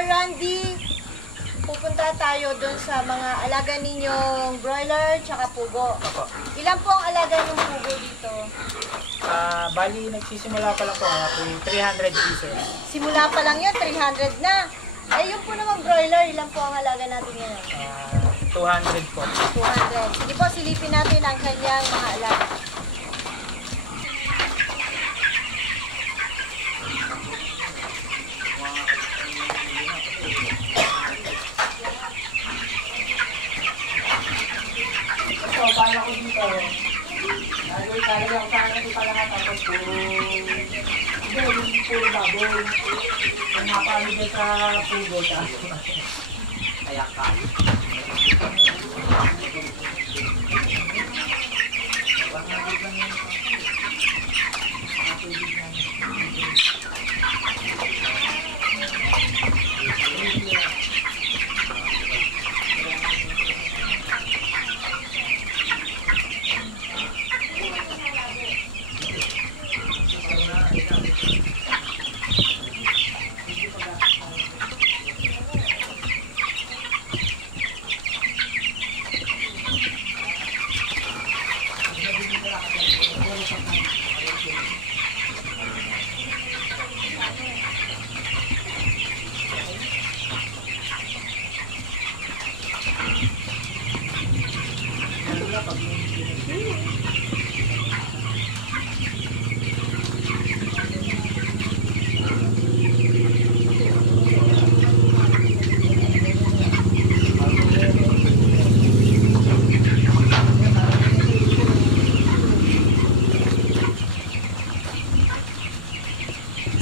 Sir Randy, pupunta tayo doon sa mga alaga ninyong broiler tsaka pugo. Opo. Ilan po ang alaga ng pugo dito? Bali, nagsisimula pa lang po kung 300 pieces. Simula pa lang yun, 300 na. Ay, yun po naman broiler, ilan po ang alaga natin ngayon? 200 po. 200. Sige po, silipin natin ang kanyang mga alaga. So, paano ko dito? Nagawin talaga ako sana dito pala ka tapos puro baboy. Ang napalo dyan sa pugo siya. Kaya kayo.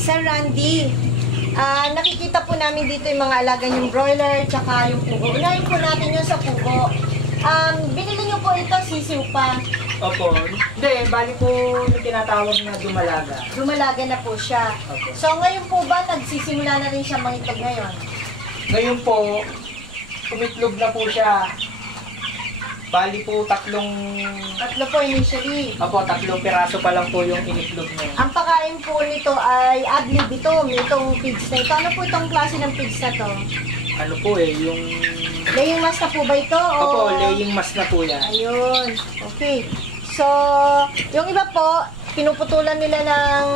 Sir Randy, nakikita po namin dito yung mga alaga yung broiler tsaka yung pugo. Unahin po natin yung sa pugo. Binili niyo po ito sisiw pa. Opo. Hindi, bali po yung tinatawag na dumalaga. Dumalaga na po siya. Opo. So ngayon po ba nagsisimula na rin siya mangitlog ngayon? Ngayon po, umitlog na po siya. Bali po Tatlo po initially. Opo, 3 piraso pa lang po yung initlog niya. Ang pagkain po nito ay ad-lib ito, itong pigs na ito. Ano po itong klase ng pigs na to? Ano po yung... Laying mask na po ba ito? Opo, laying mask na po yan. Ayun. Okay. So, yung iba po, pinuputulan nila ng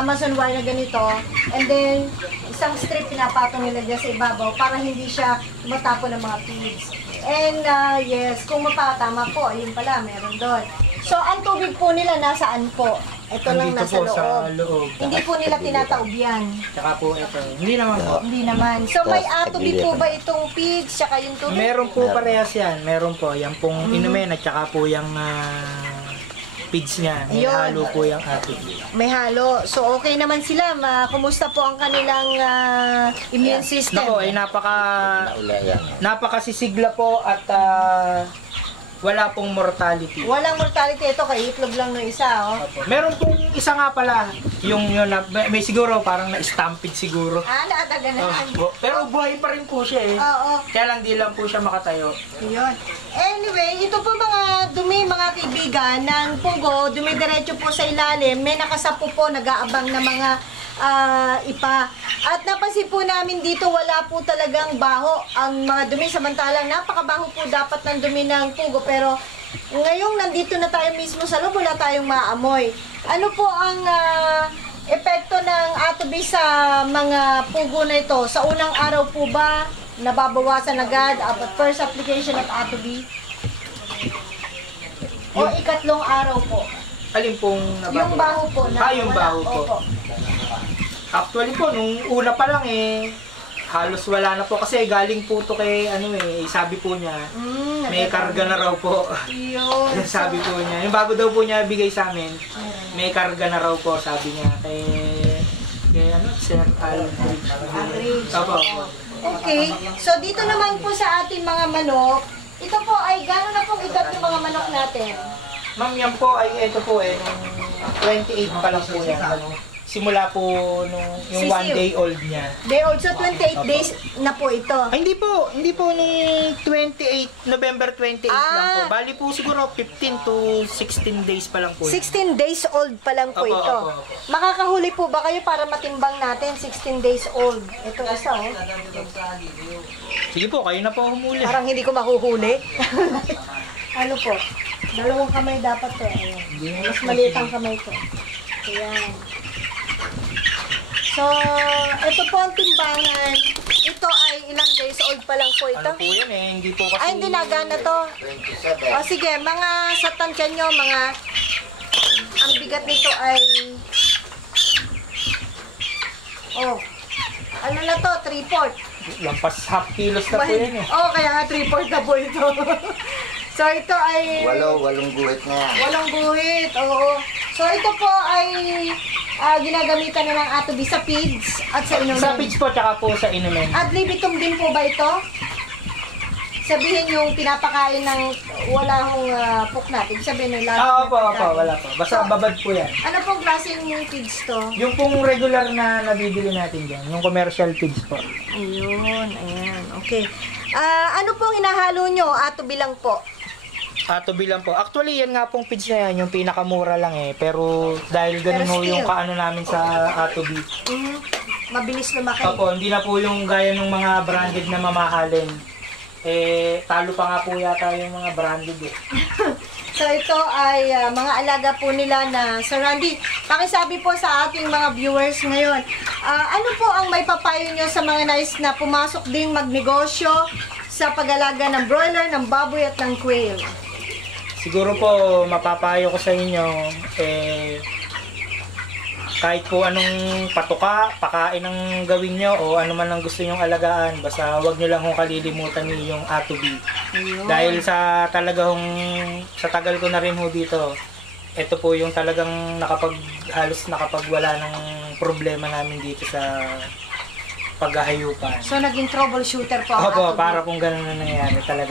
Amazon wire na ganito. And then, isang strip pinapatong nila dyan sa ibabaw para hindi siya matapon ng mga pigs. And yes, kung mapatama po, ayun pala, meron doon. So, ang tubig po nila nasaan po? Ito lang Andito nasa po loob. sa loob. Hindi po nila tinataob yan. Tsaka po ito. Hindi naman po. Hindi naman. So, may atobi po ba itong pigs, tsaka yung tubig? Meron po parehas yan. Meron po. Yan pong inumin at tsaka po yung pigs niya. May Yun. halo po yung atin. May halo. So, okay naman sila. Kumusta po ang kanilang immune system? Nako, ay napakasisigla po at wala pong mortality. Walang mortality. Ito, kay itlog lang ng isa, oh. Opo. Meron pong isa nga pala, yung may siguro parang na-stampede siguro. Naataga na. Pero buhay pa rin po siya eh. Oo. Kaya lang di lang po siya makatayo. Yun. Anyway, ito po mga dumi, mga kaibigan, ng pugo, dumidiretso po sa ilalim. May nakasapo po, nag-aabang na mga ipa. At napansin po namin dito, wala po talagang baho ang mga dumi. Samantalang napakabaho po dapat ng dumi ng pugo. Pero ngayong nandito na tayo mismo sa loob, wala tayong maamoy. Ano po ang epekto ng atobi sa mga pugo na ito? Sa unang araw po ba, nababawasan agad at first application of atobi? O ikatlong araw po? Alin pong Yung baho po. yung baho po. Opo. Actually po, nung una pa lang halos wala na po kasi galing po to kay sabi po niya, may karga na raw po. Yun. Yung sabi po niya, yung bago daw po niya bigay sa amin, may karga na raw po, sabi niya. Kay Sir Average. Opo. Okay. So dito naman po sa ating mga manok, ito po ay gano'n na pong edad ng mga manok natin? Ma'am, yan po ay ito po nung 28 pa lang po yan. simula po yung Sisiw. 1 day old niya. Day old, so 28 days na po ito. Ay, hindi po nung 28, November 28 lang po. Bali po siguro 15 to 16 days pa lang po. 16 days old pa lang po Opo, ito. opo, opo. Makakahuli po ba kayo para matimbang natin 16 days old? Ito isa oh. Sige po, kayo na po humuli. Parang hindi ko mahuhuli. Ano po? Dalawang kamay dapat to. Ayan. Mas maliit ang kamay ko. Ayan. So, ito po ang timbangan. Ito ay ilang days old pa lang po ito. Ano po yan eh, hindi po kasi... Ay, hindi nagana to. O sige, mga sa tansya nyo, mga... Ang bigat nito ay... Oh. Ano na to? 3/4. Lampas half kilos na po yan eh. Oh, kaya nga 3/4 na po ito. So, ito ay... Walong guhit na yan. Walang guhit, oo. So, ito po ay ginagamitan na ng atobi sa feeds at sa inumin. Sa pitch po, tsaka po sa inumin. At libitum din po ba ito? Sabihin yung pinapakain ng wala hong puknat. Ibig sabihin ng lahat. Opo, wala po. Basta babad po yan. Ano pong klaseng feeds to? Yung pong regular na nabibili natin dyan, yung commercial feeds po. Ayun, ayan. Okay. Ano pong hinahalo nyo? Atobi lang po. Atobi lang po. Actually, yan nga pong feeds na yan, yung pinakamura lang eh. Pero dahil ganun Pero ho yung still. kaano namin sa atobi. Mabilis lumaki. Opo, hindi na po yung gaya ng mga branded na mamahalin. Eh, talo pa nga po yata yung mga branded eh. So ito ay mga alaga po nila na Sir Randy. Pakisabi po sa ating mga viewers ngayon, ano po ang may papayo nyo sa mga nais na pumasok din magnegosyo sa pag-alaga ng broiler, ng baboy at ng quail? Siguro po, mapapayo ko sa inyo, kahit po anong patuka, pakain ang gawin nyo o ano man ang gusto nyong alagaan, basta wag nyo lang kung kalilimutan yung atobi. Dahil sa sa tagal ko na rin ho dito, ito po yung talagang halos nakapagwala ng problema namin dito sa paghahayupan. So naging troubleshooter po ang Opo, atobi. para kung ganun na nangyayari talaga.